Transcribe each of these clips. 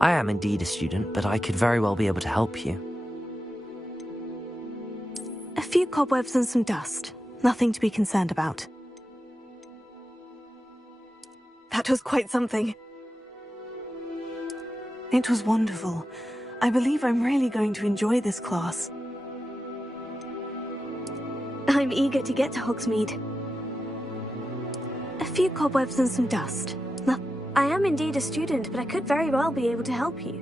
I am indeed a student, but I could very well be able to help you. A few cobwebs and some dust. Nothing to be concerned about. That was quite something. It was wonderful. I believe I'm really going to enjoy this class. I'm eager to get to Hogsmeade. A few cobwebs and some dust. I am indeed a student, but I could very well be able to help you.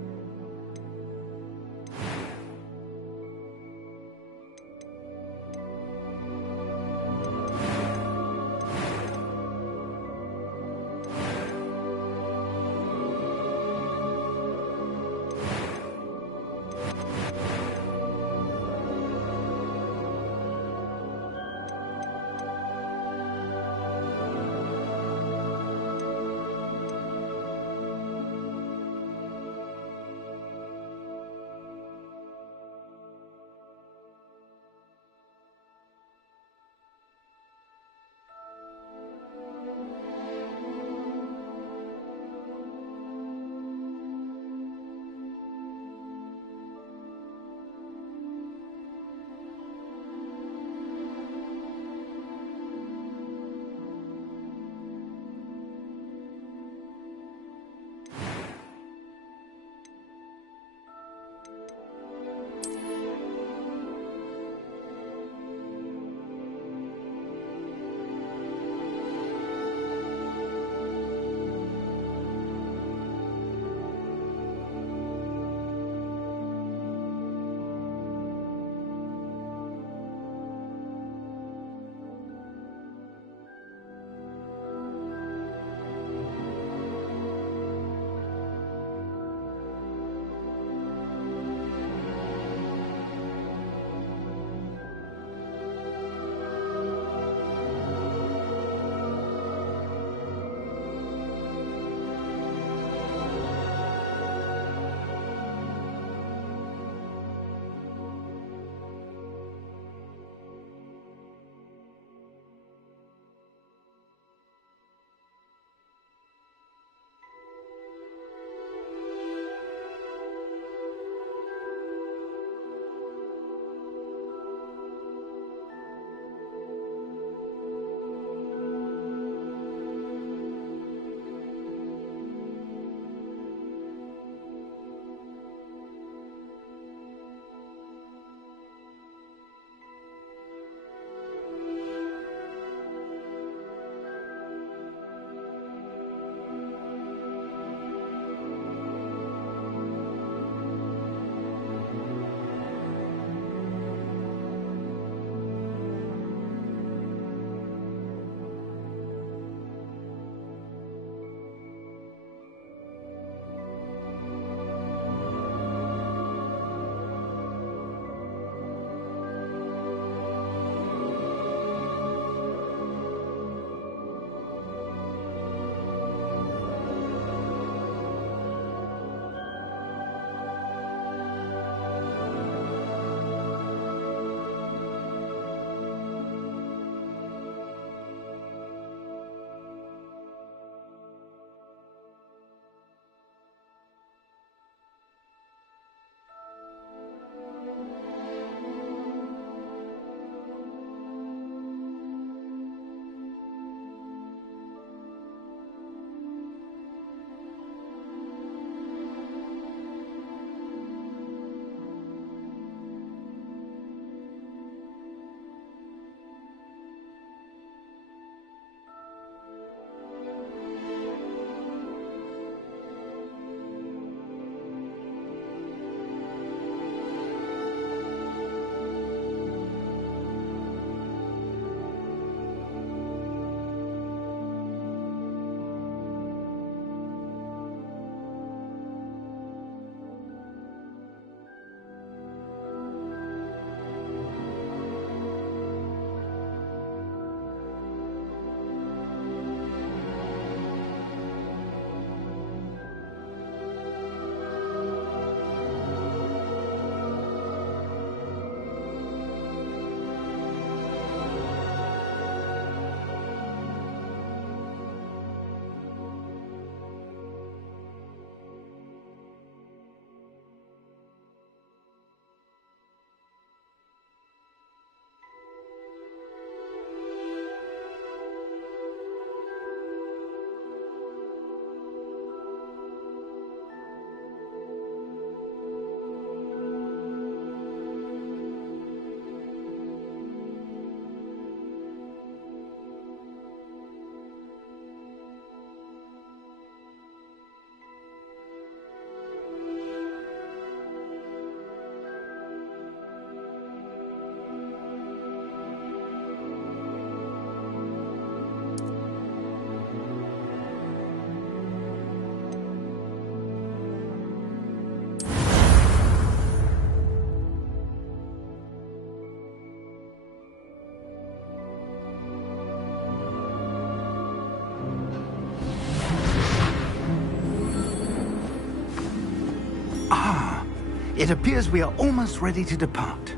It appears we are almost ready to depart.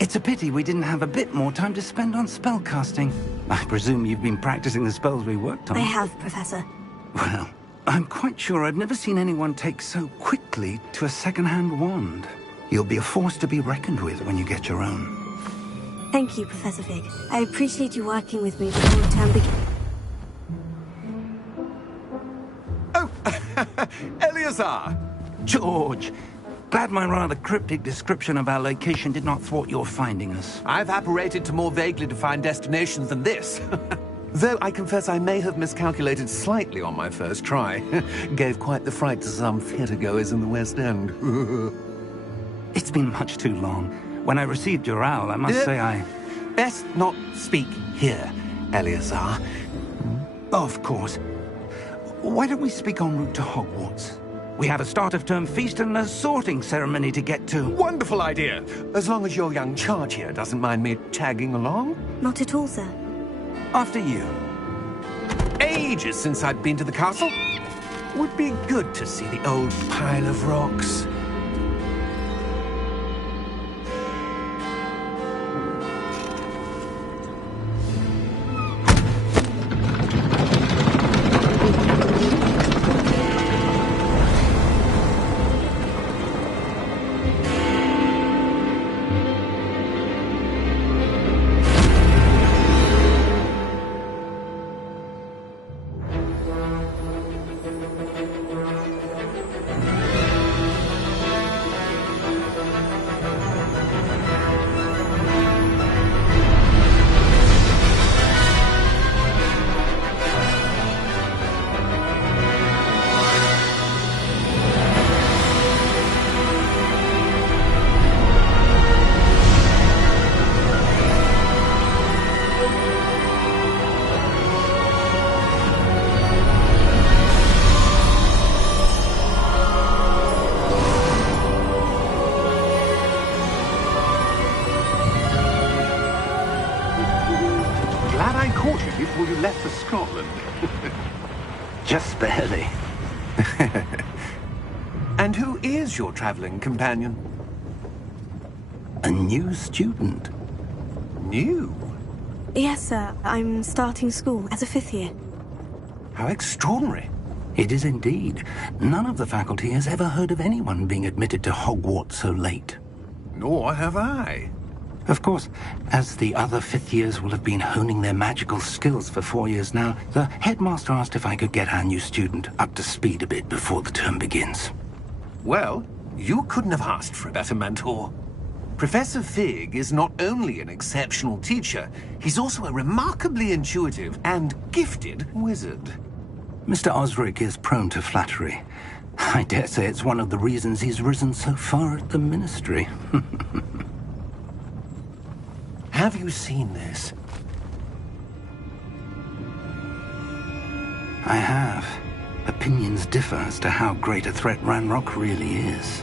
It's a pity we didn't have a bit more time to spend on spellcasting. I presume you've been practicing the spells we worked on. I have, Professor. Well, I'm quite sure I've never seen anyone take so quickly to a second-hand wand. You'll be a force to be reckoned with when you get your own. Thank you, Professor Fig. I appreciate you working with me before the term begins. Oh, Eleazar! George! Glad my rather cryptic description of our location did not thwart your finding us. I've apparated to more vaguely defined destinations than this. Though I confess I may have miscalculated slightly on my first try. Gave quite the fright to some theatre-goers in the West End. It's been much too long. When I received your owl, I must say I... Best not speak here, Eleazar. Of course. Why don't we speak en route to Hogwarts? We have a start-of-term feast and a sorting ceremony to get to. Wonderful idea! As long as your young charge here doesn't mind me tagging along. Not at all, sir. After you. Ages since I'd been to the castle. Would be good to see the old pile of rocks. Before you left for Scotland. Just barely. And who is your traveling companion? A new student. New? Yes, sir. I'm starting school as a 5th year. How extraordinary. It is indeed. None of the faculty has ever heard of anyone being admitted to Hogwarts so late. Nor have I. Of course, as the other 5th years will have been honing their magical skills for 4 years now, the headmaster asked if I could get our new student up to speed a bit before the term begins. Well, you couldn't have asked for a better mentor. Professor Fig is not only an exceptional teacher, he's also a remarkably intuitive and gifted wizard. Mr. Osric is prone to flattery. I dare say it's one of the reasons he's risen so far at the Ministry. Have you seen this? I have. Opinions differ as to how great a threat Ranrock really is.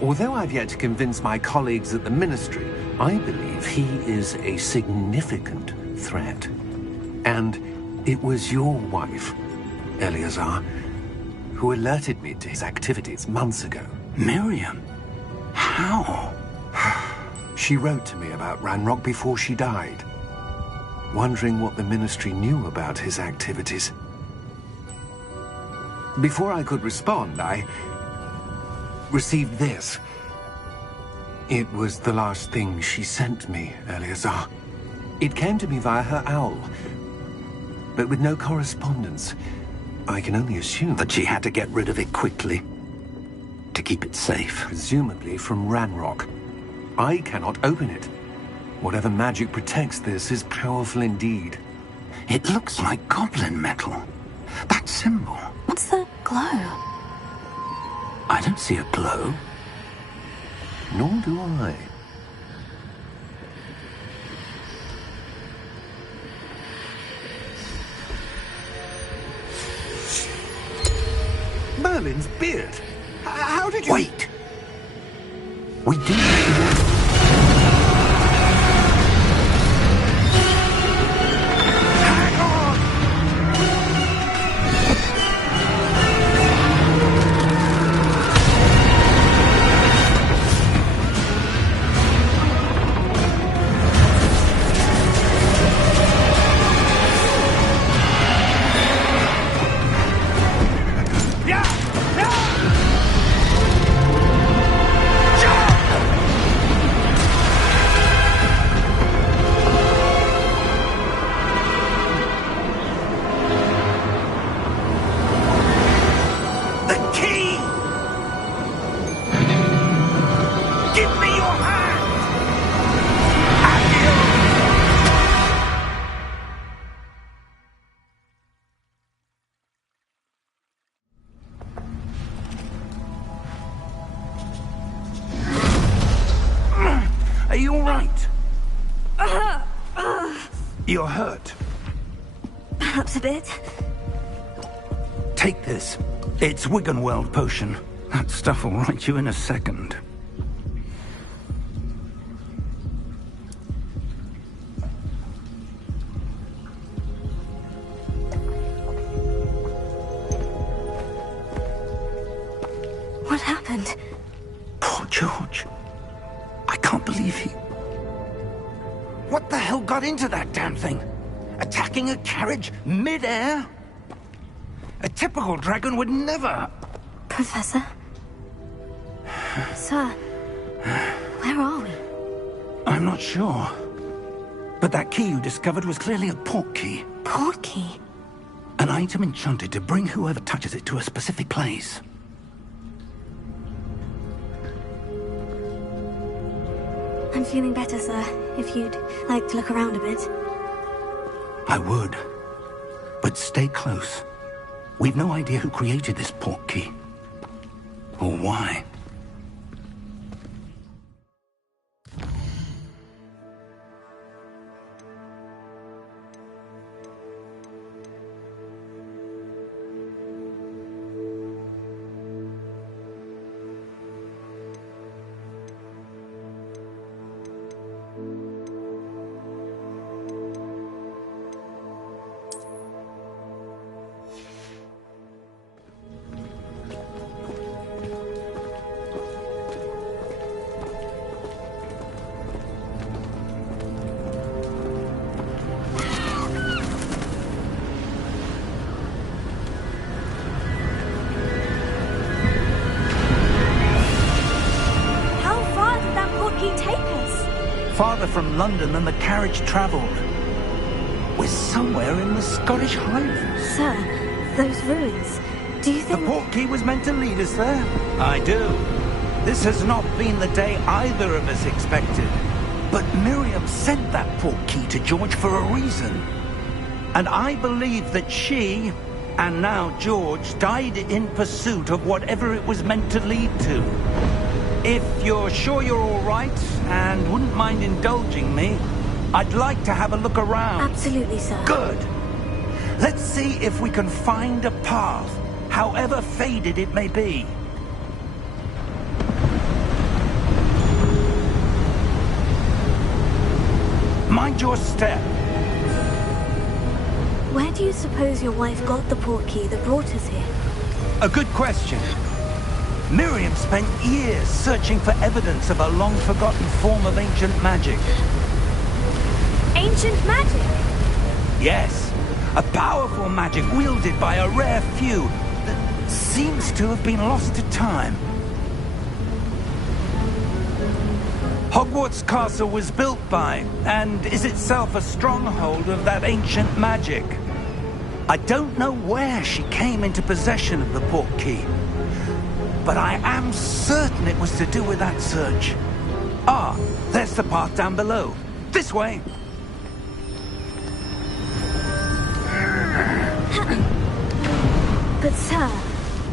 Although I've yet to convince my colleagues at the Ministry, I believe he is a significant threat. And it was your wife, Eleazar, who alerted me to his activities months ago. Miriam? How? She wrote to me about Ranrock before she died, wondering what the Ministry knew about his activities. Before I could respond, I received this. It was the last thing she sent me, Eleazar. It came to me via her owl, but with no correspondence. I can only assume That she had to get rid of it quickly, to keep it safe. presumably from Ranrock. I cannot open it. Whatever magic protects this is powerful indeed. It looks like goblin metal. That symbol. What's the glow? I don't see a glow. Nor do I. Merlin's beard. How did you... Wait! We do... You're hurt. Perhaps a bit. Take this. It's Wiggenweld potion. That stuff will right you in a second. What happened? Poor George. I can't believe he... What the hell got into that damn thing? Attacking a carriage mid-air? A typical dragon would never... Professor? Sir, where are we? I'm not sure. But that key you discovered was clearly a port key. Port key? An item enchanted to bring whoever touches it to a specific place. I'm feeling better, sir. If you'd like to look around a bit. I would. But stay close. We've no idea who created this port key. Or why. Farther from London than the carriage travelled. We're somewhere in the Scottish Highlands. Sir, those ruins, do you think... The port key was meant to lead us there? I do. This has not been the day either of us expected. But Miriam sent that port key to George for a reason. And I believe that she, and now George, died in pursuit of whatever it was meant to lead to. If you're sure you're all right, and wouldn't mind indulging me, I'd like to have a look around. Absolutely, sir. Good. Let's see if we can find a path, however faded it may be. Mind your step. Where do you suppose your wife got the port key that brought us here? A good question. Miriam spent years searching for evidence of a long-forgotten form of ancient magic. Ancient magic? Yes, a powerful magic wielded by a rare few that seems to have been lost to time. Hogwarts Castle was built by, and is itself a stronghold of that ancient magic. I don't know where she came into possession of the port key, but I am certain it was to do with that search. Ah, there's the path down below. This way. But sir,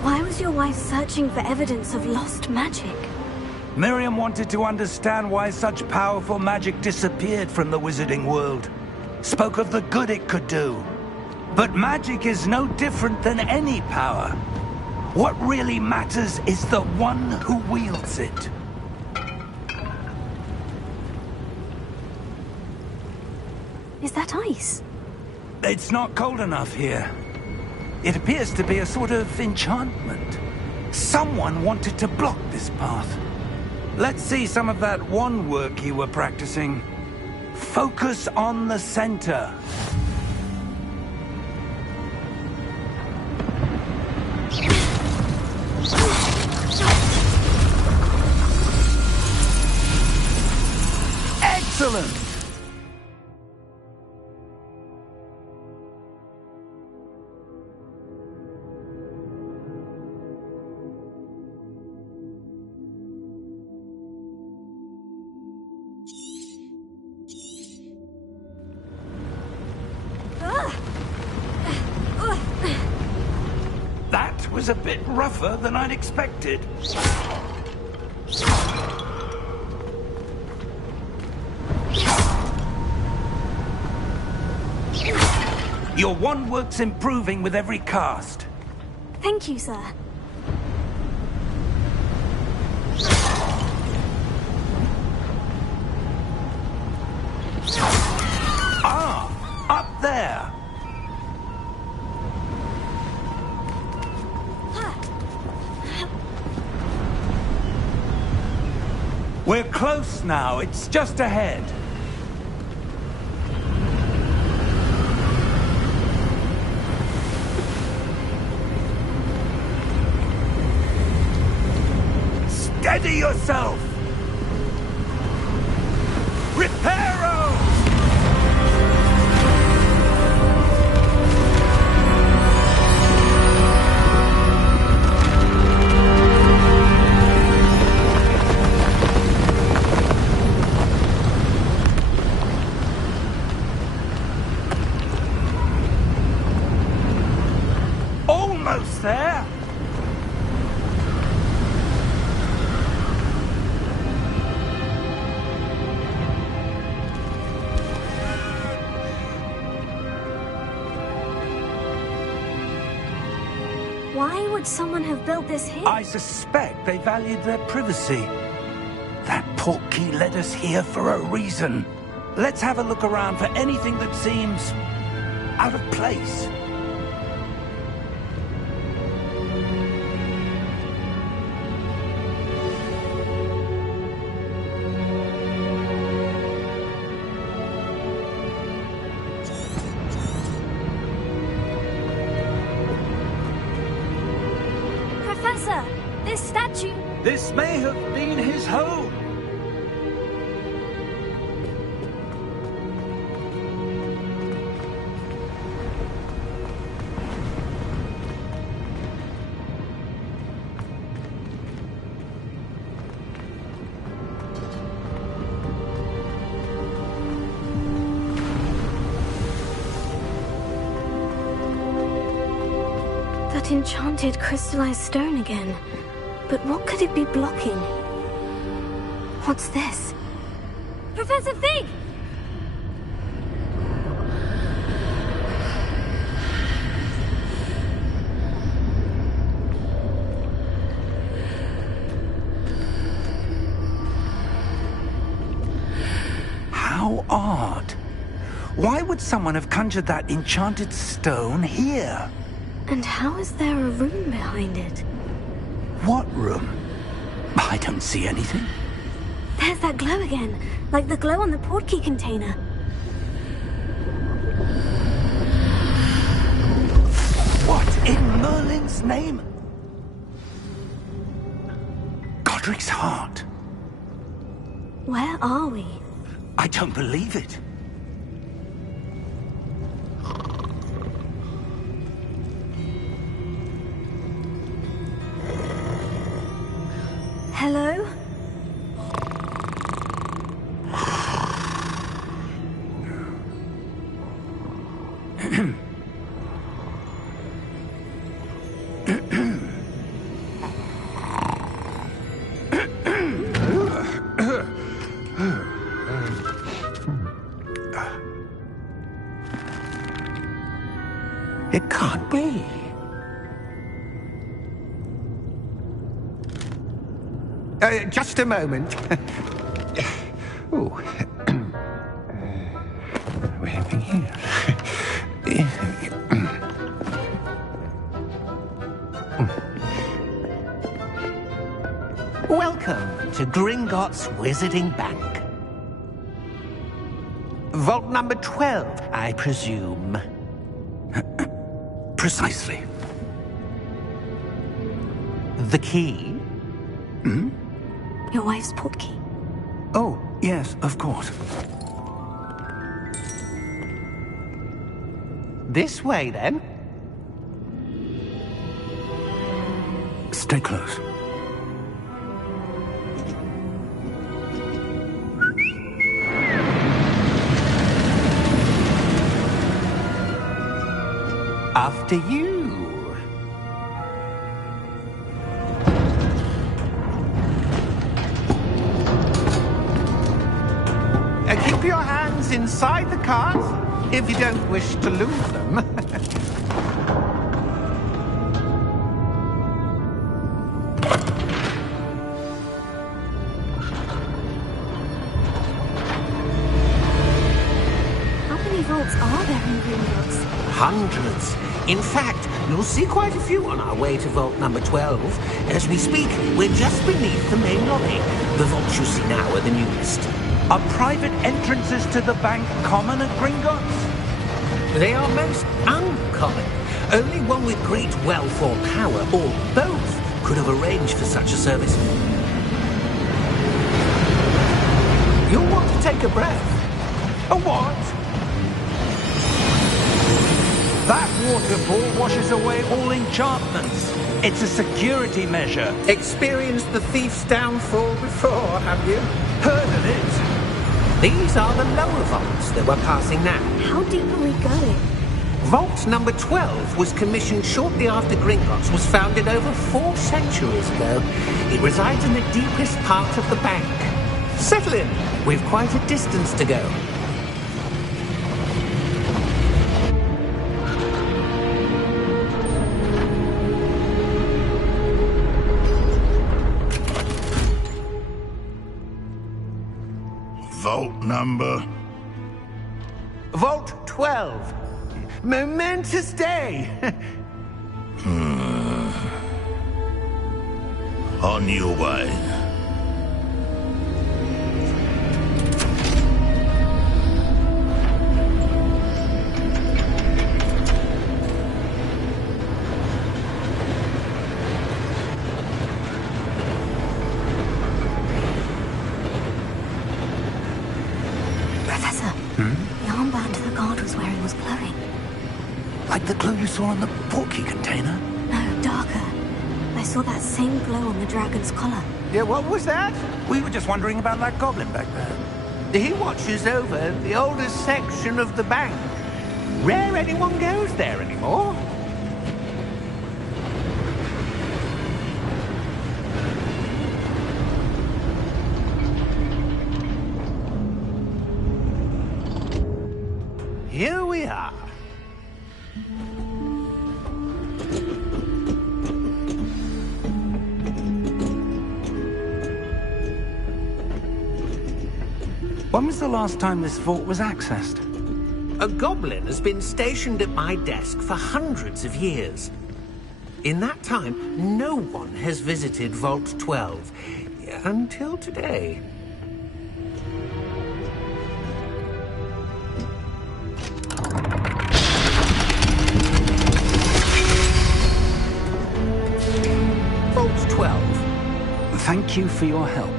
why was your wife searching for evidence of lost magic? Miriam wanted to understand why such powerful magic disappeared from the wizarding world. Spoke of the good it could do. But magic is no different than any power. What really matters is the one who wields it. Is that ice? It's not cold enough here. It appears to be a sort of enchantment. Someone wanted to block this path. Let's see some of that wand work you were practicing. Focus on the center. Excellent! That was a bit rougher than I'd expected. Your wand work's improving with every cast. Thank you, sir. Ah, up there. We're close now. It's just ahead. Steady yourself! Reparo! Almost there! Why would someone have built this here? I suspect they valued their privacy. That portkey led us here for a reason. Let's have a look around for anything that seems out of place. Professor, this statue... This may have been his home. That enchanted crystallized stone again. But what could it be blocking? What's this? Professor Fig! How odd. Why would someone have conjured that enchanted stone here? And how is there a room behind it? What room? I don't see anything. There's that glow again, like the glow on the portkey container. What in Merlin's name? Godric's heart. Where are we? I don't believe it. Hello? It can't be. Just a moment. Oh. Anything here? Welcome to Gringotts Wizarding Bank. Vault number 12, I presume. Precisely. The key? Your wife's portkey. Oh, yes, of course. This way, then. Stay close. After you. Keep your hands inside the cart. if you don't wish to lose them. How many vaults are there in Gringotts? Hundreds. In fact, you'll see quite a few on our way to vault number 12. As we speak, we're just beneath the main lobby. The vaults you see now are the newest. Are private entrances to the bank common at Gringotts? They are most uncommon. Only one with great wealth or power, or both, could have arranged for such a service. You'll want to take a breath. A what? That waterfall washes away all enchantments. It's a security measure. Experienced the thief's downfall before, have you? Heard of it? These are the lower vaults that we're passing now. How deep are we going? Vault number 12 was commissioned shortly after Gringotts was founded over 4 centuries ago. It resides in the deepest part of the bank. Settle in. We've quite a distance to go. Vault number? Vault 12. Momentous day. On your way. Professor, the armband to the guard was where it was glowing. Like the glow you saw on the portkey container? No, darker. I saw that same glow on the dragon's collar. Yeah, what was that? We were just wondering about that goblin back there. He watches over the oldest section of the bank. Rare anyone goes there anymore. Here we are. When was the last time this vault was accessed? A goblin has been stationed at my desk for hundreds of years. In that time, no one has visited Vault 12 until today. Vault 12. Thank you for your help.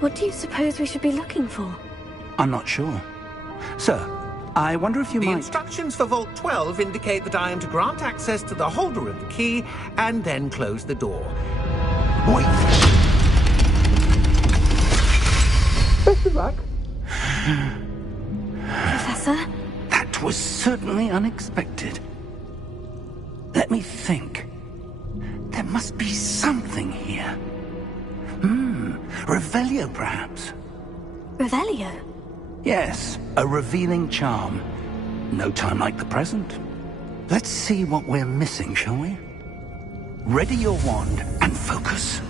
What do you suppose we should be looking for? I'm not sure. Sir, I wonder if you The might... instructions for Vault 12 indicate that I am to grant access to the holder of the key and then close the door. Wait. Best of luck. Professor? That was certainly unexpected. Let me think. There must be something here. Revelio, perhaps? Revelio? Yes, a revealing charm. No time like the present. Let's see what we're missing, shall we? Ready your wand and focus.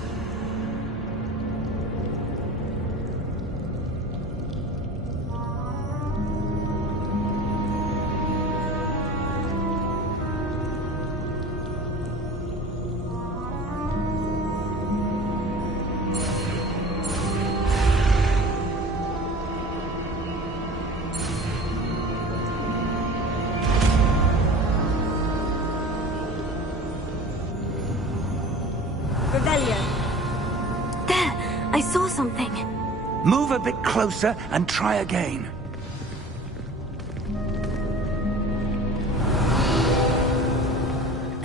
Revelio. There! I saw something. Move a bit closer and try again.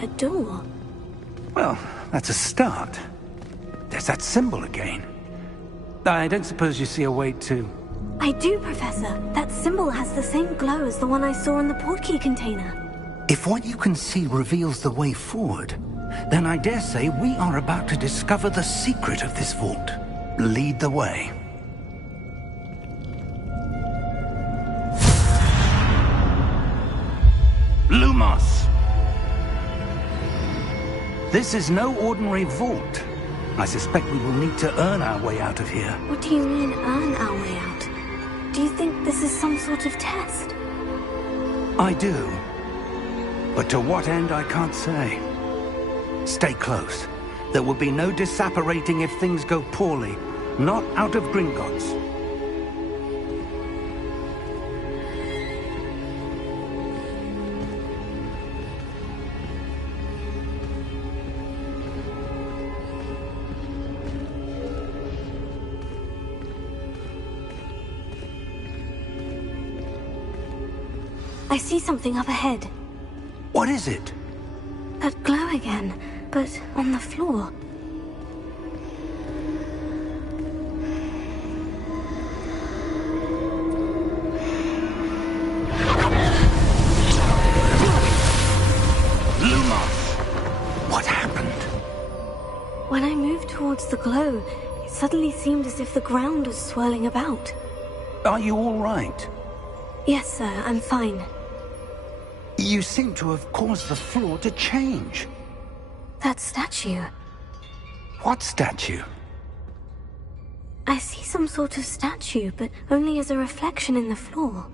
A door. Well, that's a start. There's that symbol again. I don't suppose you see a way to... I do, Professor. That symbol has the same glow as the one I saw in the portkey container. If what you can see reveals the way forward, then I dare say we are about to discover the secret of this vault. Lead the way. Lumos! This is no ordinary vault. I suspect we will need to earn our way out of here. What do you mean, earn our way out? Do you think this is some sort of test? I do. But to what end, I can't say. Stay close. There will be no disapparating if things go poorly. Not out of Gringotts. I see something up ahead. What is it? That glow again, but on the floor. Lumos! What happened? When I moved towards the glow, it suddenly seemed as if the ground was swirling about. Are you all right? Yes, sir, I'm fine. You seem to have caused the floor to change. That statue. What statue? I see some sort of statue, but only as a reflection in the floor.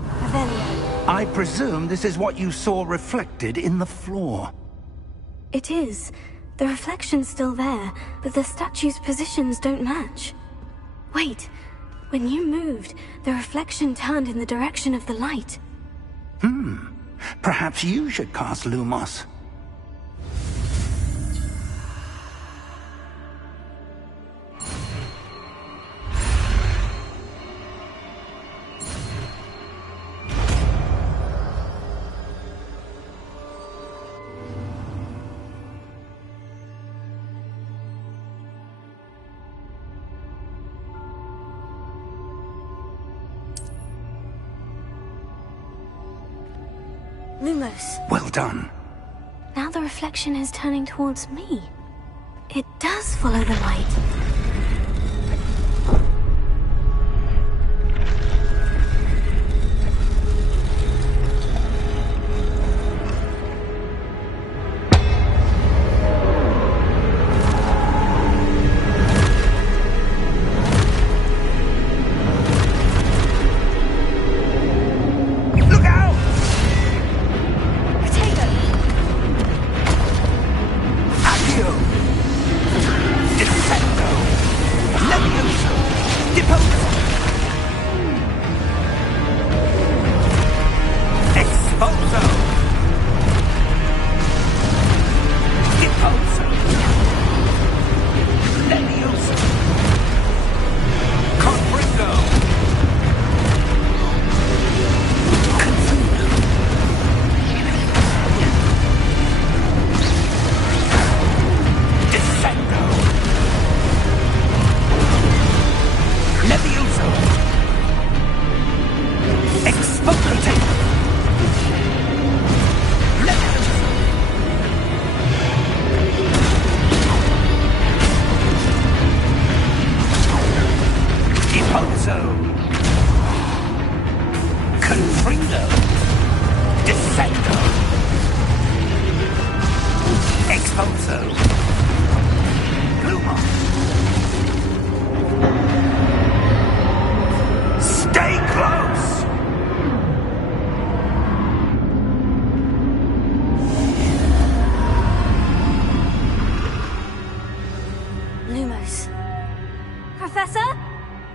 Revelio. I presume this is what you saw reflected in the floor. It is. The reflection's still there, but the statue's positions don't match. Wait. When you moved, the reflection turned in the direction of the light. Perhaps you should cast Lumos. Lumos. Well done. Now the reflection is turning towards me. It does follow the light.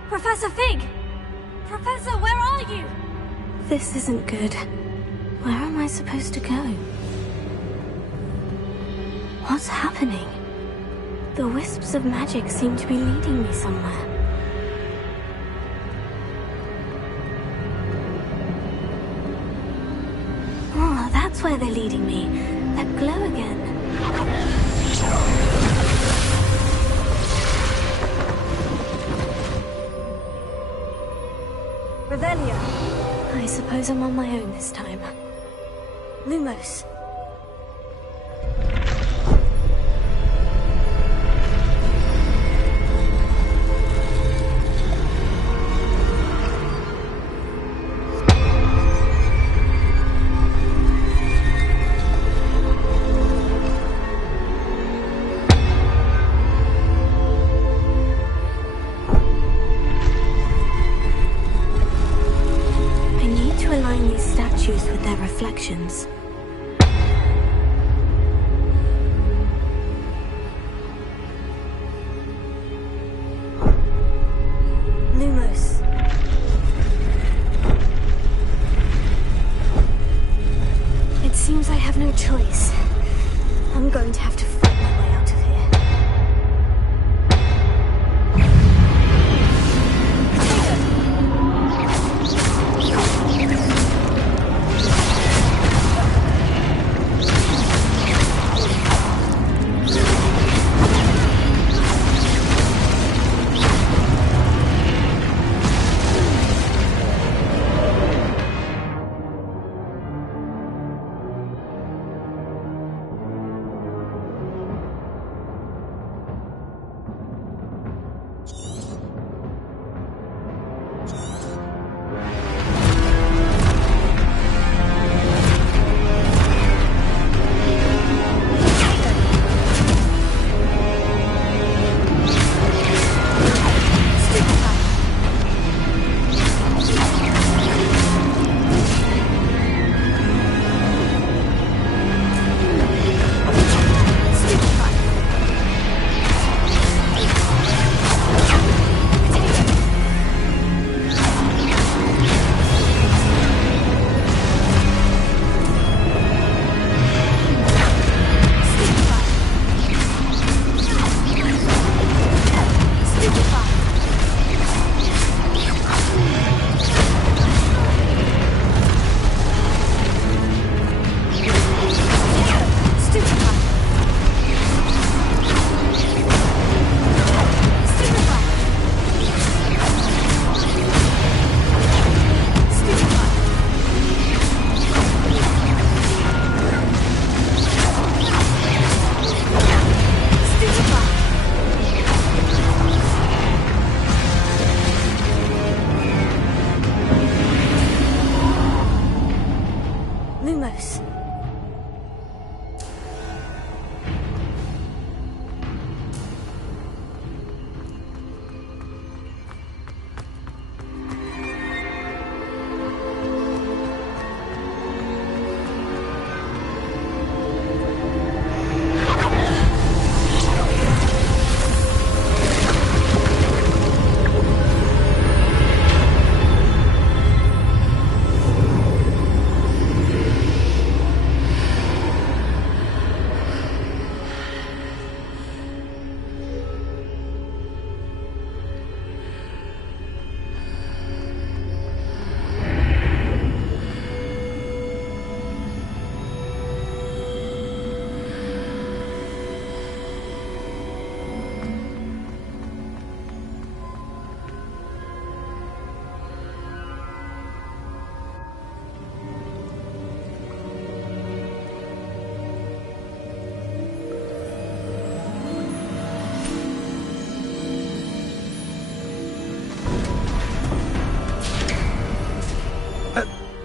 Professor Fig! Professor, where are you? This isn't good. Where am I supposed to go? What's happening? The wisps of magic seem to be leading me somewhere. Oh, that's where they're leading me. glow again. Revelio. I suppose I'm on my own this time. Lumos. With their reflections. Lumos. It seems I have no choice. I'm going to have to fight my way out of here.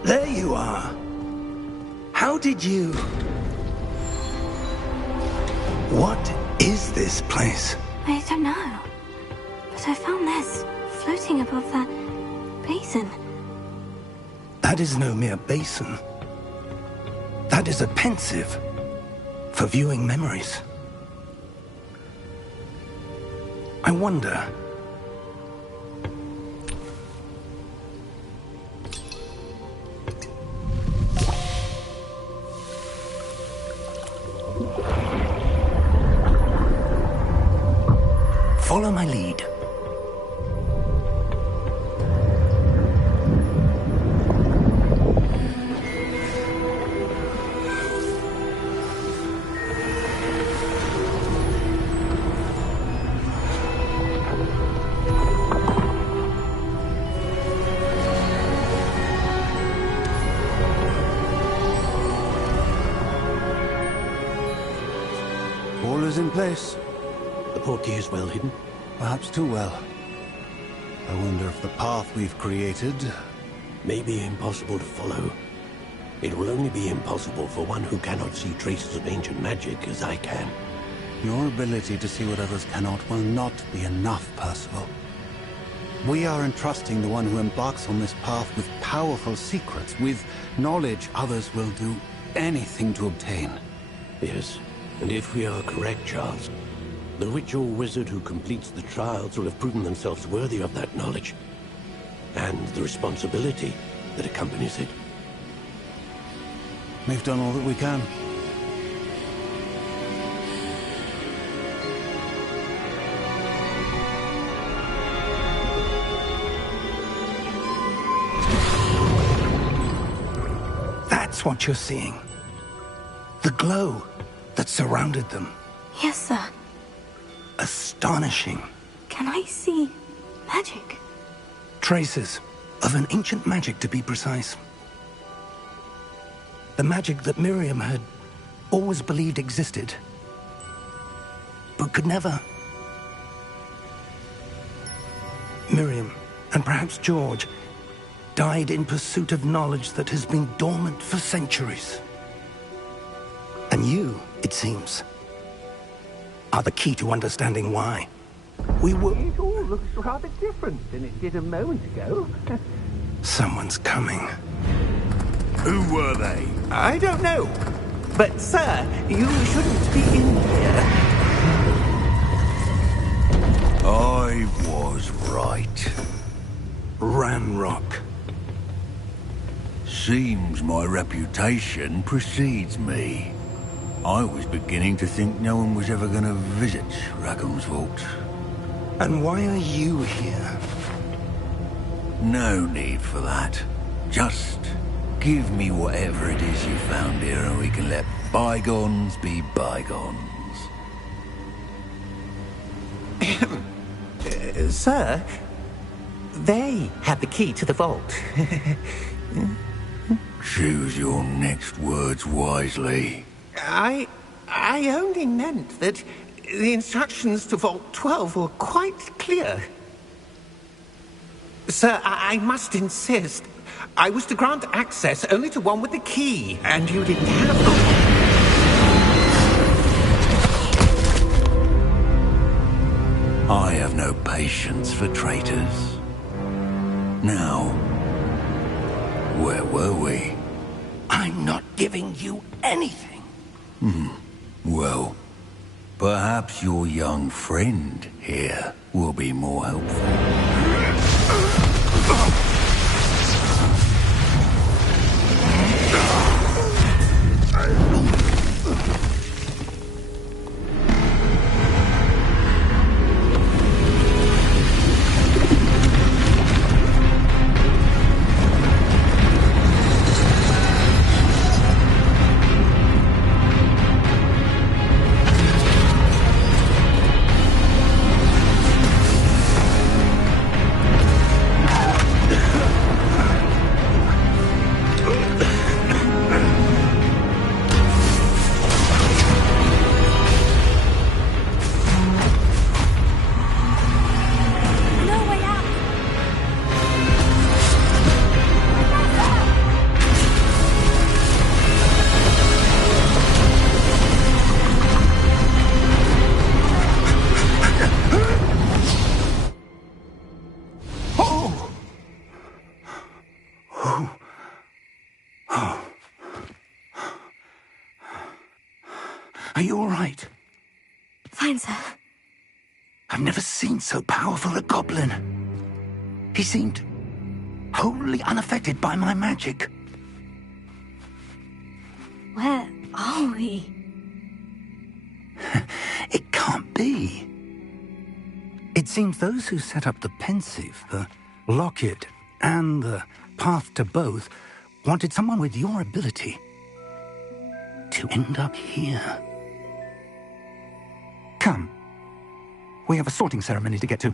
There you are. How did you... What is this place? I don't know. But I found this floating above that basin. That is no mere basin. That is a pensive for viewing memories. I wonder... Follow my lead. All is in place. The portkey is well hidden. Perhaps too well. I wonder if the path we've created... May be impossible to follow. It will only be impossible for one who cannot see traces of ancient magic as I can. Your ability to see what others cannot will not be enough, Percival. We are entrusting the one who embarks on this path with powerful secrets, with knowledge others will do anything to obtain. Yes, and if we are correct, Charles, the witch or wizard who completes the trials will have proven themselves worthy of that knowledge, and the responsibility that accompanies it. We've done all that we can. That's what you're seeing. The glow that surrounded them. Yes, sir. Astonishing. Can I see magic? Traces of an ancient magic, to be precise. The magic that Miriam had always believed existed, but could never. Miriam, and perhaps George, died in pursuit of knowledge that has been dormant for centuries. And you, it seems, are the key to understanding why. We were... It all looks rather different than it did a moment ago. Someone's coming. Who were they? I don't know. But, sir, you shouldn't be in here. I was right. Ranrock. Seems my reputation precedes me. I was beginning to think no one was ever going to visit Rackham's Vault. And why are you here? No need for that. Just give me whatever it is you found here and we can let bygones be bygones. Sir, they had the key to the vault. Choose your next words wisely. I only meant that the instructions to Vault 12 were quite clear. Sir, I must insist. I was to grant access only to one with the key, and you didn't have the I have no patience for traitors. Now, where were we? I'm not giving you anything. Well, perhaps your young friend here will be more helpful. Are you all right? Fine, sir. I've never seen so powerful a goblin. He seemed wholly unaffected by my magic. Where are we? It can't be. It seems those who set up the pensive, the locket, and the path to both wanted someone with your ability to end up here. Come. We have a sorting ceremony to get to.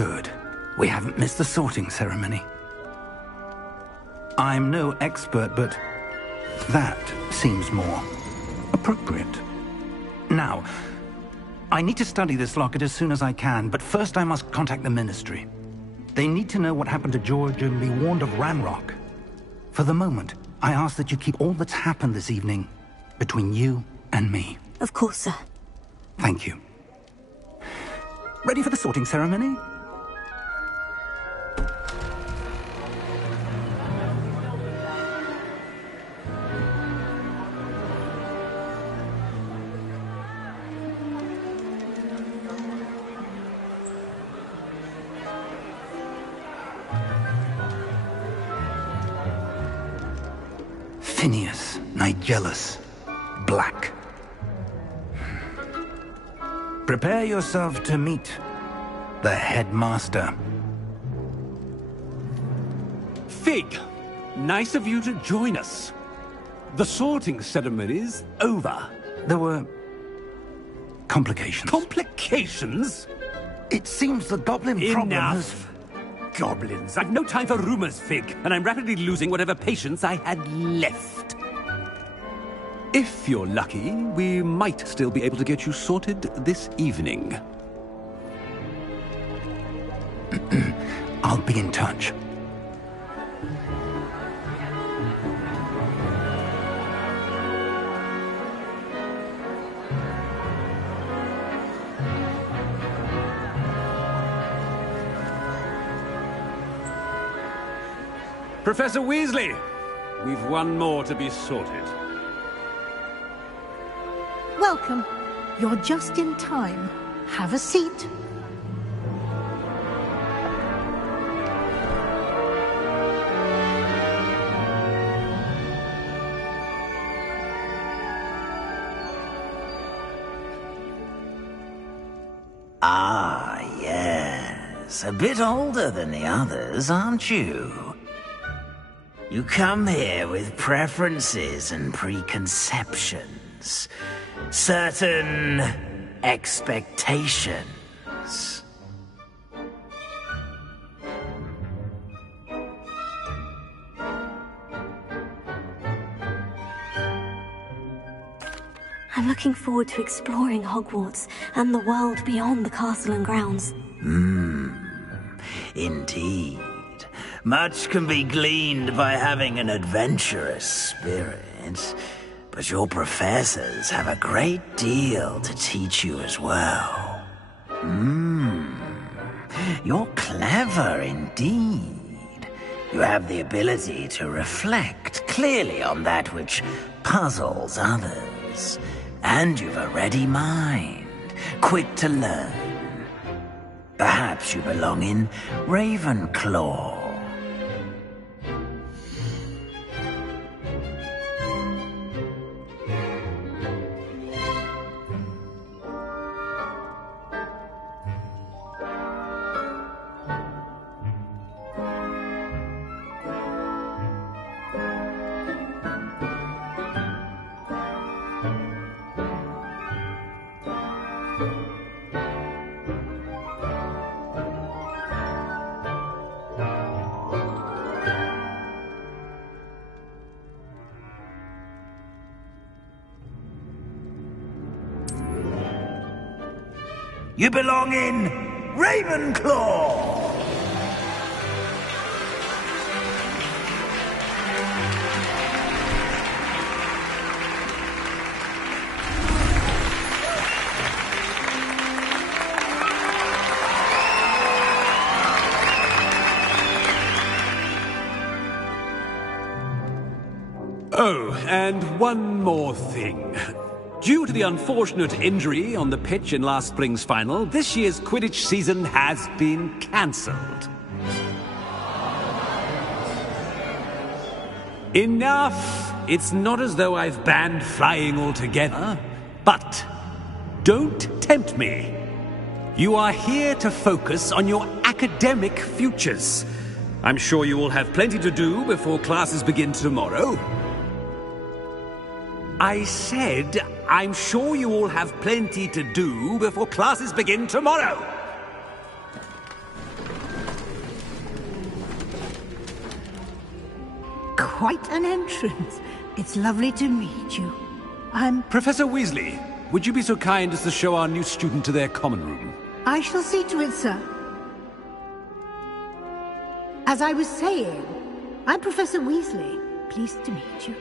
Good. We haven't missed the sorting ceremony. I'm no expert, but that seems more appropriate. Now, I need to study this locket as soon as I can, but first I must contact the Ministry. They need to know what happened to George and be warned of Ranrock. For the moment, I ask that you keep all that's happened this evening between you and me. Of course, sir. Thank you. Ready for the sorting ceremony? Phineas, Nigellus, Black. Prepare yourself to meet the headmaster. Fig, nice of you to join us. The sorting ceremony's over. There were complications. Complications? It seems the goblin problem has... Enough! Goblins. I've no time for rumors, Fig, and I'm rapidly losing whatever patience I had left. If you're lucky, we might still be able to get you sorted this evening. I'll be in touch. Professor Weasley, we've one more to be sorted. Welcome. You're just in time. Have a seat. Ah, yes. A bit older than the others, aren't you? You come here with preferences and preconceptions. Certain expectations. I'm looking forward to exploring Hogwarts and the world beyond the castle and grounds. Indeed. Much can be gleaned by having an adventurous spirit, but your professors have a great deal to teach you as well. You're clever indeed. You have the ability to reflect clearly on that which puzzles others, and you've a ready mind, quick to learn. Perhaps you belong in Ravenclaw. You belong in Ravenclaw! Oh, and one more thing. Due to the unfortunate injury on the pitch in last spring's final, this year's Quidditch season has been cancelled. Enough! It's not as though I've banned flying altogether, but don't tempt me. You are here to focus on your academic futures. I'm sure you will have plenty to do before classes begin tomorrow. I said, I'm sure you all have plenty to do before classes begin tomorrow. quite an entrance. It's lovely to meet you. Professor Weasley, would you be so kind as to show our new student to their common room? I shall see to it, sir. As I was saying, I'm Professor Weasley. Pleased to meet you.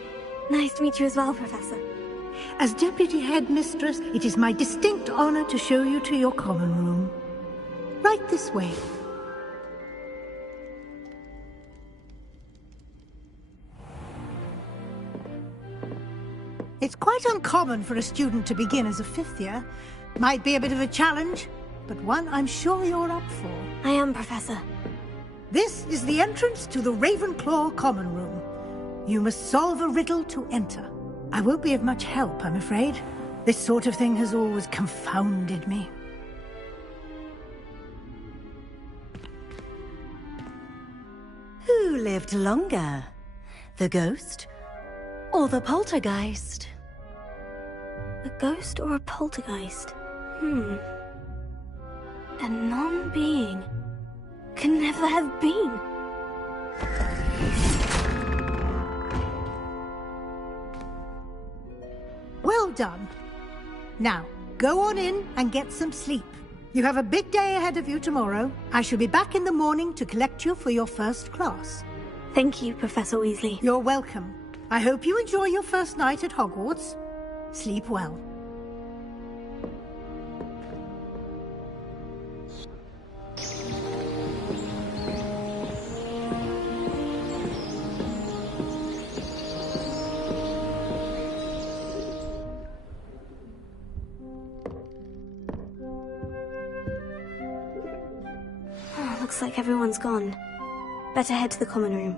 Nice to meet you as well, Professor. As Deputy Headmistress, it is my distinct honor to show you to your common room. Right this way. It's quite uncommon for a student to begin as a fifth year. Might be a bit of a challenge, but one I'm sure you're up for. I am, Professor. This is the entrance to the Ravenclaw common room. You must solve a riddle to enter. I won't be of much help, I'm afraid. This sort of thing has always confounded me. Who lived longer? The ghost or the poltergeist? A ghost or a poltergeist? A non-being can never have been. Well done. Now, go on in and get some sleep. You have a big day ahead of you tomorrow. I shall be back in the morning to collect you for your first class. Thank you, Professor Weasley. You're welcome. I hope you enjoy your first night at Hogwarts. Sleep well. Looks like everyone's gone. Better head to the common room.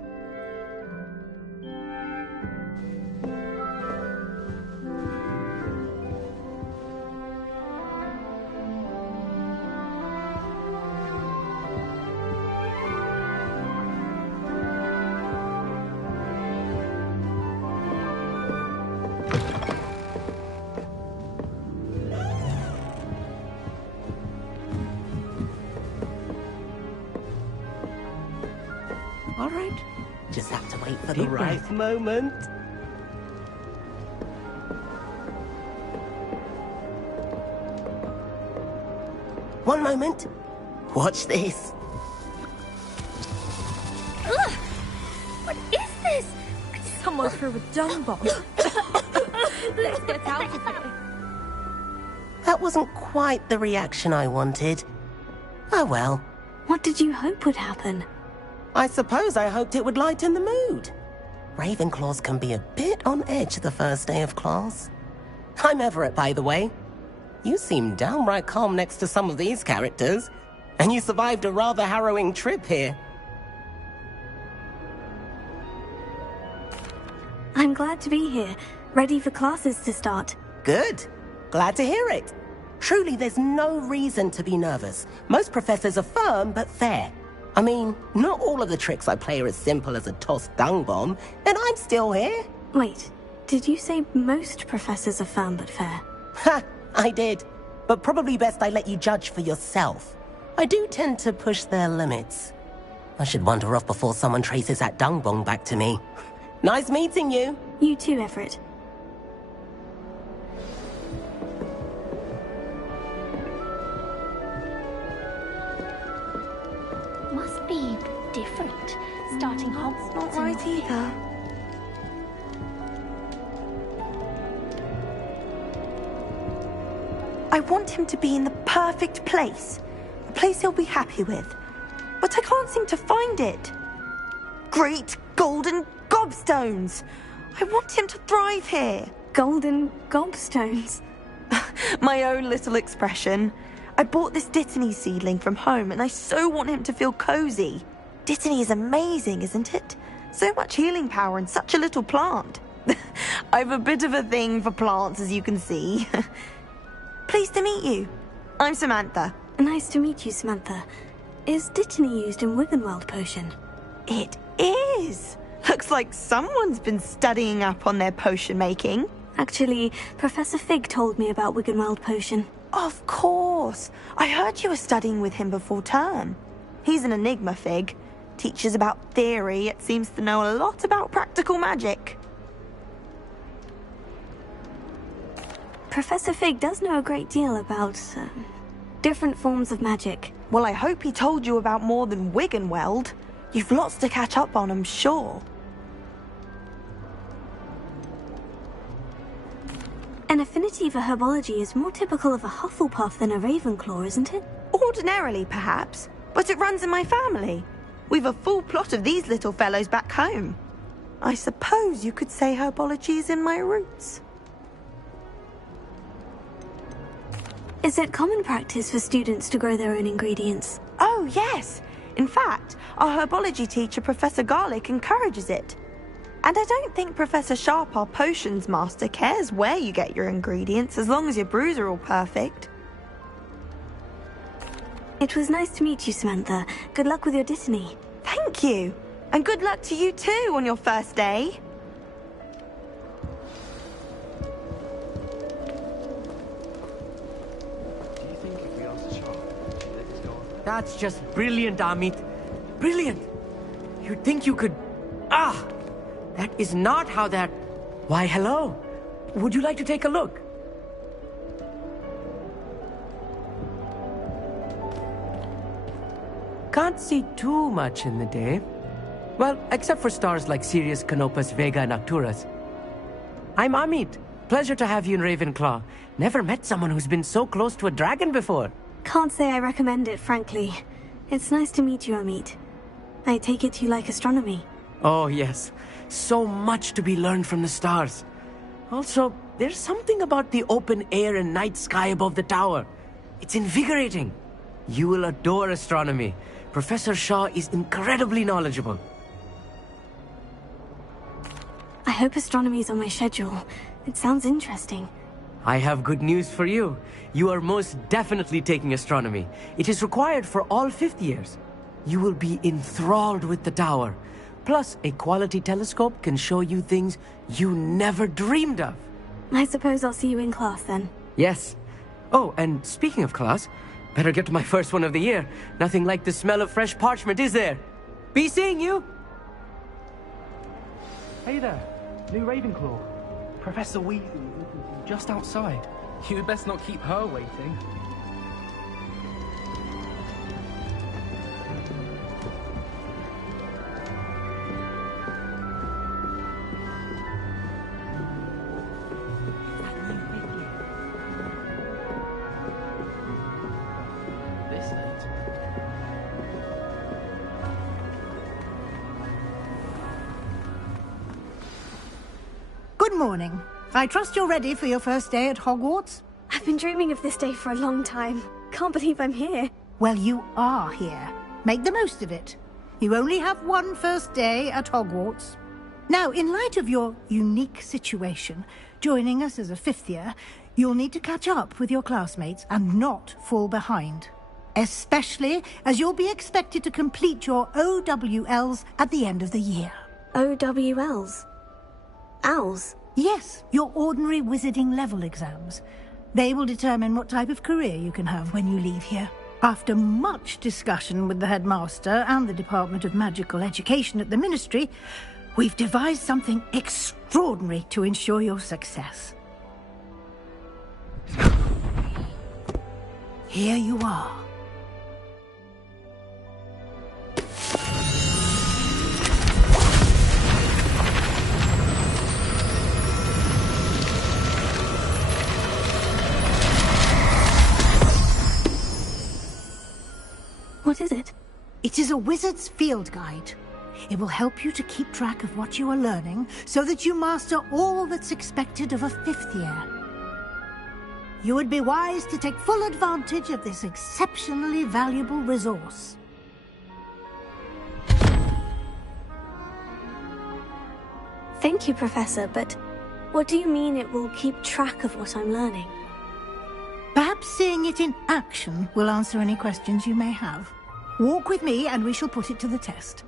All right. Just have to wait for the right moment. One moment. Watch this. Ugh! What is this? Someone threw a dung bomb. Let's get out of here. That wasn't quite the reaction I wanted. Oh well. What did you hope would happen? I suppose I hoped it would lighten the mood. Ravenclaws can be a bit on edge the first day of class. I'm Everett, by the way. You seem downright calm next to some of these characters, and you survived a rather harrowing trip here. I'm glad to be here, ready for classes to start. Good. Glad to hear it. Truly, there's no reason to be nervous. Most professors are firm but fair. I mean, not all of the tricks I play are as simple as a tossed dung bomb, and I'm still here. Wait, did you say most professors are firm but fair? Ha! I did. But probably best I let you judge for yourself. I do tend to push their limits. I should wander off before someone traces that dung bomb back to me. Nice meeting you. You too, Everett. Must be different. Starting Hogwarts. Not right either. I want him to be in the perfect place. A place he'll be happy with. But I can't seem to find it. Great golden gobstones! I want him to thrive here. Golden gobstones? My own little expression. I bought this Dittany seedling from home and I so want him to feel cozy. Dittany is amazing, isn't it? So much healing power in such a little plant. I've a bit of a thing for plants, as you can see. Pleased to meet you. I'm Samantha. Nice to meet you, Samantha. Is Dittany used in Wiggenweld potion? It is. Looks like someone's been studying up on their potion making. Actually, Professor Fig told me about Wiggenweld potion. Of course. I heard you were studying with him before term. He's an enigma, Fig. teaches about theory, it seems to know a lot about practical magic. Professor Fig does know a great deal about different forms of magic. Well, I hope he told you about more than Wiggenweld. You've lots to catch up on, I'm sure. An affinity for herbology is more typical of a Hufflepuff than a Ravenclaw, isn't it? Ordinarily, perhaps, but it runs in my family. We've a full plot of these little fellows back home. I suppose you could say herbology is in my roots. Is it common practice for students to grow their own ingredients? Oh, yes. In fact, our herbology teacher, Professor Garlick, encourages it. And I don't think Professor Sharp, our potions master, cares where you get your ingredients, as long as your brews are all perfect. It was nice to meet you, Samantha. Good luck with your Dittany. Thank you. And good luck to you too on your first day. That's just brilliant, Amit. Brilliant! You'd think you could... That is not how that... Why, hello. Would you like to take a look? Can't see too much in the day. Well, except for stars like Sirius, Canopus, Vega, and Arcturus. I'm Amit. Pleasure to have you in Ravenclaw. Never met someone who's been so close to a dragon before. Can't say I recommend it, frankly. It's nice to meet you, Amit. I take it you like astronomy. Oh, yes. So much to be learned from the stars. Also, there's something about the open air and night sky above the tower. It's invigorating. You will adore astronomy. Professor Shaw is incredibly knowledgeable. I hope astronomy's on my schedule. It sounds interesting. I have good news for you. You are most definitely taking astronomy. It is required for all 5th years. You will be enthralled with the tower. Plus, a quality telescope can show you things you never dreamed of. I suppose I'll see you in class then. Yes. Oh, and speaking of class, better get to my first one of the year. Nothing like the smell of fresh parchment, is there? Be seeing you! Hey there, new Ravenclaw. Professor Weasley is just outside. You'd best not keep her waiting. Good morning. I trust you're ready for your first day at Hogwarts? I've been dreaming of this day for a long time. Can't believe I'm here. Well, you are here. Make the most of it. You only have one first day at Hogwarts. Now, in light of your unique situation, joining us as a 5th year, you'll need to catch up with your classmates and not fall behind. Especially as you'll be expected to complete your OWLs at the end of the year. OWLs? Owls? Yes, your ordinary wizarding level exams. They will determine what type of career you can have when you leave here. After much discussion with the headmaster and the Department of Magical Education at the Ministry, we've devised something extraordinary to ensure your success. Here you are. What is it? It is a wizard's field guide. It will help you to keep track of what you are learning so that you master all that's expected of a 5th year. You would be wise to take full advantage of this exceptionally valuable resource. Thank you, Professor, but what do you mean it will keep track of what I'm learning? Perhaps seeing it in action will answer any questions you may have. Walk with me and we shall put it to the test.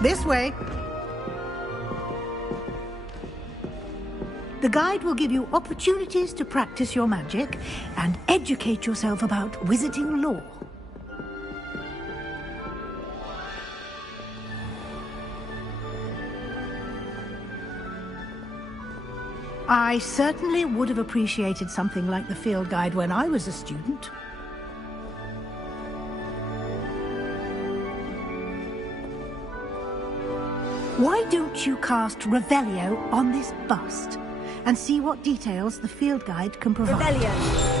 This way. The guide will give you opportunities to practice your magic and educate yourself about wizarding lore. I certainly would have appreciated something like the field guide when I was a student. Why don't you cast Revelio on this bust and see what details the field guide can provide? Revelio.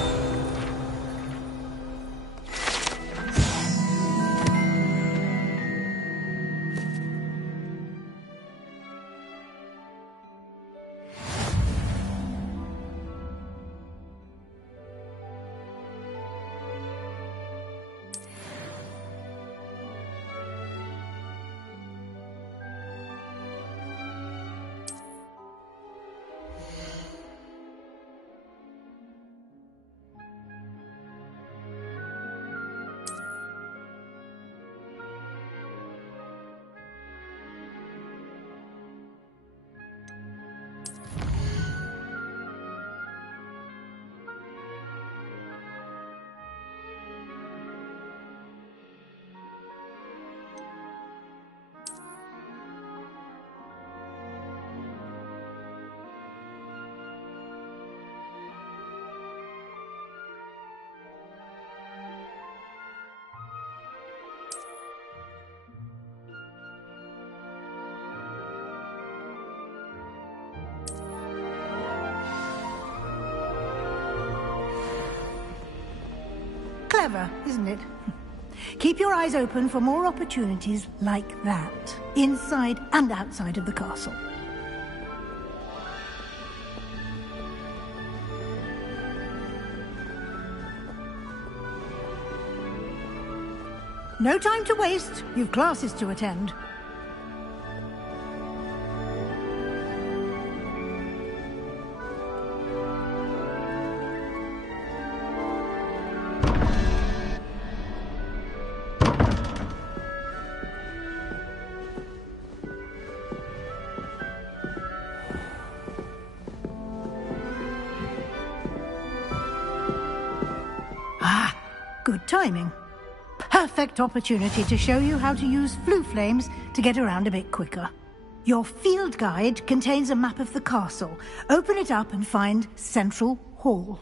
Clever, isn't it? Keep your eyes open for more opportunities like that, inside and outside of the castle. No time to waste. You've classes to attend. Ah, good timing. Perfect opportunity to show you how to use flue flames to get around a bit quicker. Your field guide contains a map of the castle. Open it up and find Central Hall.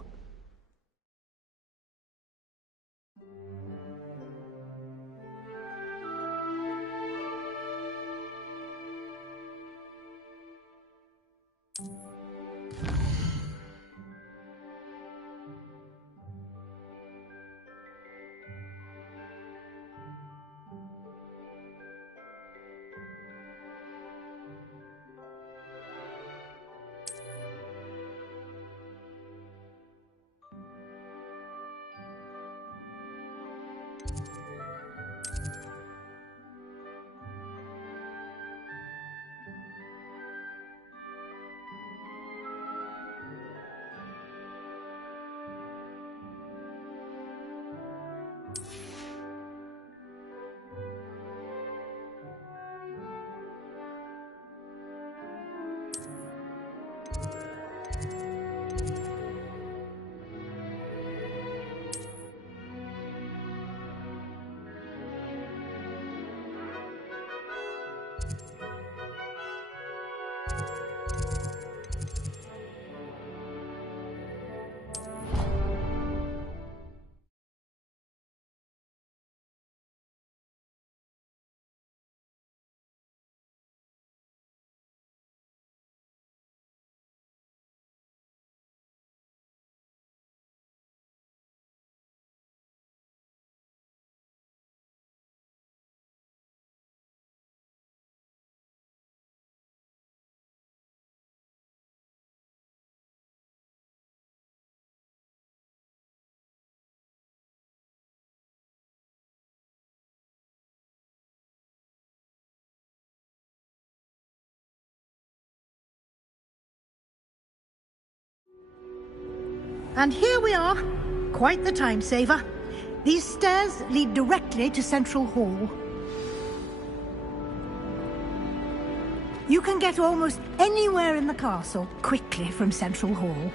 And here we are. Quite the time saver. These stairs lead directly to Central Hall. You can get almost anywhere in the castle quickly from Central Hall.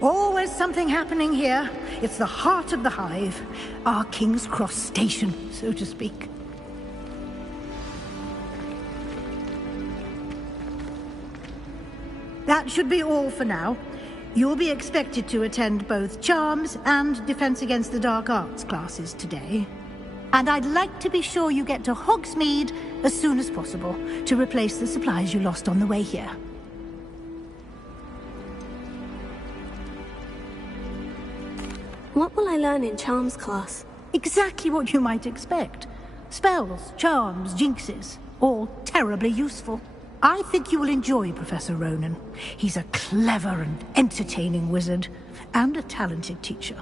Always something happening here. It's the heart of the Hive. Our King's Cross station, so to speak. That should be all for now. You'll be expected to attend both Charms and Defense Against the Dark Arts classes today. And I'd like to be sure you get to Hogsmeade as soon as possible to replace the supplies you lost on the way here. What will I learn in Charms class? Exactly what you might expect. Spells, charms, jinxes, all terribly useful. I think you will enjoy Professor Ronan. He's a clever and entertaining wizard, and a talented teacher.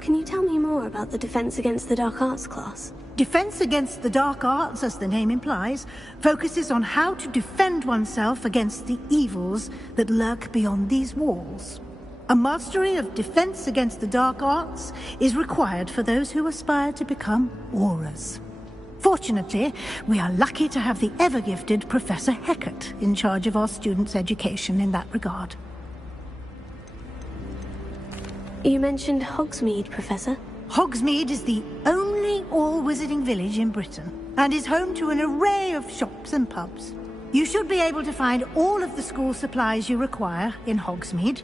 Can you tell me more about the Defense Against the Dark Arts class? Defense Against the Dark Arts, as the name implies, focuses on how to defend oneself against the evils that lurk beyond these walls. A mastery of Defense Against the Dark Arts is required for those who aspire to become Auras. Fortunately, we are lucky to have the ever-gifted Professor Hecat in charge of our students' education in that regard. You mentioned Hogsmeade, Professor. Hogsmeade is the only all-wizarding village in Britain, and is home to an array of shops and pubs. You should be able to find all of the school supplies you require in Hogsmeade.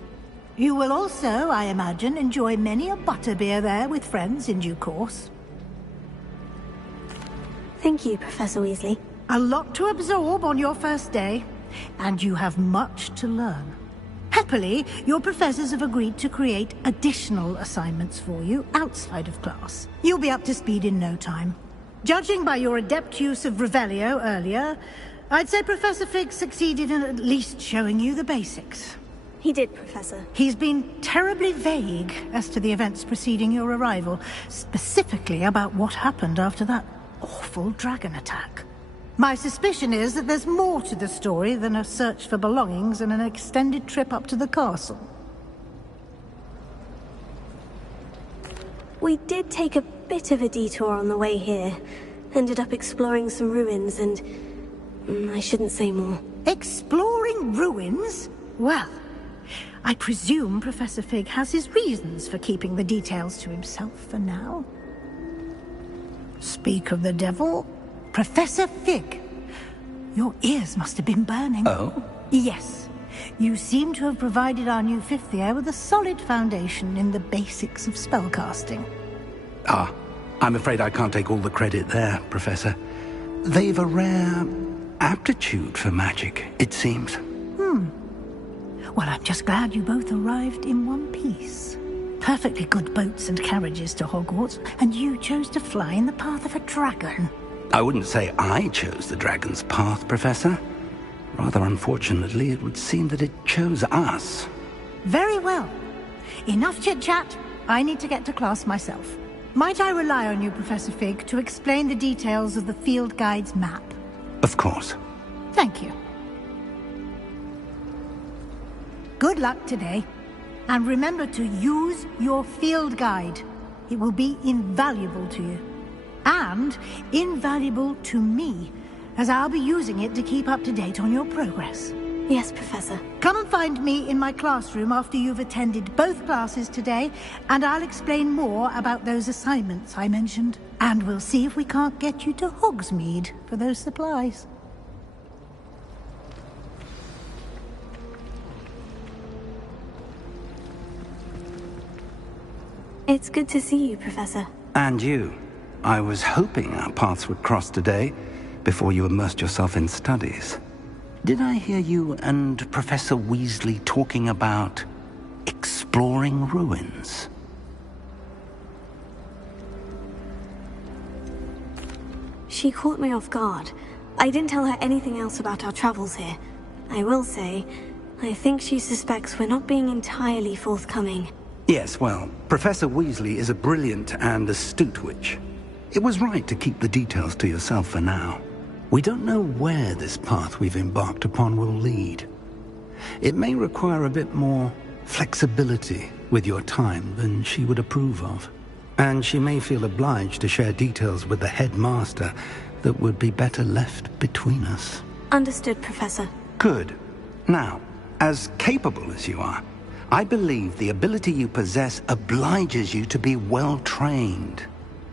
You will also, I imagine, enjoy many a butterbeer there with friends in due course. Thank you, Professor Weasley. A lot to absorb on your first day, and you have much to learn. Happily, your professors have agreed to create additional assignments for you outside of class. You'll be up to speed in no time. Judging by your adept use of Revelio earlier, I'd say Professor Fig succeeded in at least showing you the basics. He did, Professor. He's been terribly vague as to the events preceding your arrival, specifically about what happened after that awful dragon attack. My suspicion is that there's more to the story than a search for belongings and an extended trip up to the castle. We did take a bit of a detour on the way here. Ended up exploring some ruins and... I shouldn't say more. Exploring ruins? Well, I presume Professor Fig has his reasons for keeping the details to himself for now. Speak of the devil, Professor Fig. Your ears must have been burning. Oh? Yes. You seem to have provided our new fifth year with a solid foundation in the basics of spellcasting. Ah, I'm afraid I can't take all the credit there, Professor. They've a rare aptitude for magic, it seems. Well, I'm just glad you both arrived in one piece. Perfectly good boats and carriages to Hogwarts, and you chose to fly in the path of a dragon. I wouldn't say I chose the dragon's path, Professor. Rather unfortunately, it would seem that it chose us. Very well. Enough chit-chat. I need to get to class myself. Might I rely on you, Professor Fig, to explain the details of the field guide's map? Of course. Thank you. Good luck today. And remember to use your field guide. It will be invaluable to you. And invaluable to me, as I'll be using it to keep up to date on your progress. Yes, Professor. Come and find me in my classroom after you've attended both classes today, and I'll explain more about those assignments I mentioned. And we'll see if we can't get you to Hogsmeade for those supplies. It's good to see you, Professor. And you. I was hoping our paths would cross today, before you immersed yourself in studies. Did I hear you and Professor Weasley talking about exploring ruins? She caught me off guard. I didn't tell her anything else about our travels here. I will say, I think she suspects we're not being entirely forthcoming. Yes, well, Professor Weasley is a brilliant and astute witch. It was right to keep the details to yourself for now. We don't know where this path we've embarked upon will lead. It may require a bit more flexibility with your time than she would approve of. And she may feel obliged to share details with the headmaster that would be better left between us. Understood, Professor. Good. Now, as capable as you are, I believe the ability you possess obliges you to be well trained.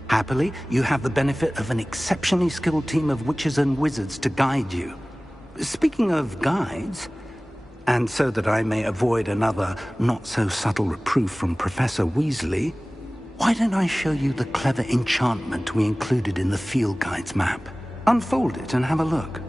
Happily, you have the benefit of an exceptionally skilled team of witches and wizards to guide you. Speaking of guides, and so that I may avoid another not-so-subtle reproof from Professor Weasley, why don't I show you the clever enchantment we included in the field guide's map? Unfold it and have a look.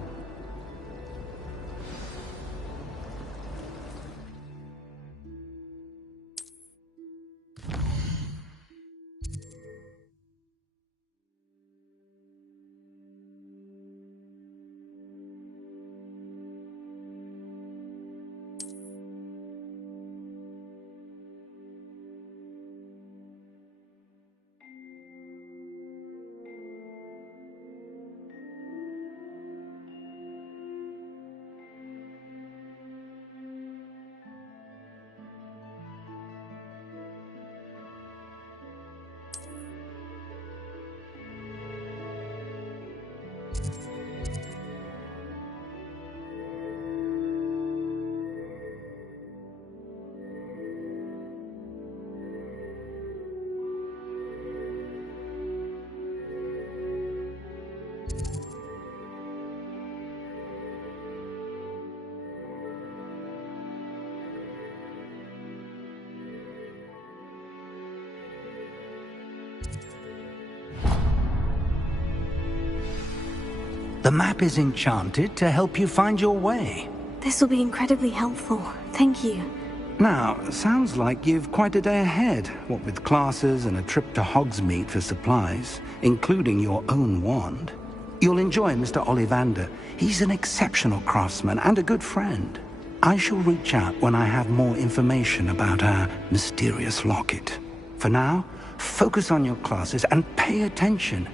The map is enchanted to help you find your way. This will be incredibly helpful. Thank you. Now, sounds like you've quite a day ahead, what with classes and a trip to Hogsmeade for supplies, including your own wand. You'll enjoy Mr. Ollivander. He's an exceptional craftsman and a good friend. I shall reach out when I have more information about our mysterious locket. For now, focus on your classes and pay attention.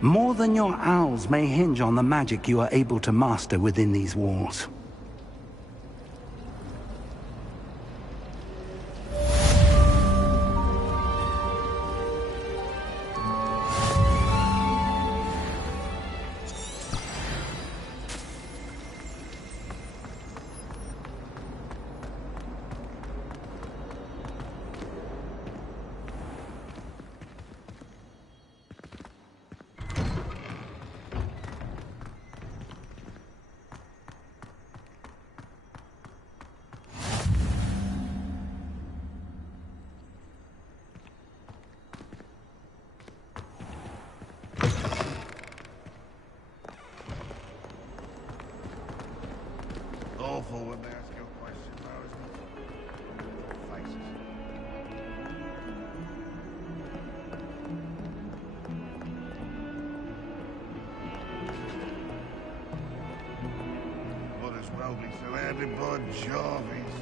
More than your owls may hinge on the magic you are able to master within these walls. Awful when they ask you a question, though, isn't it? Faces. What is Rowley so added by Jarvis?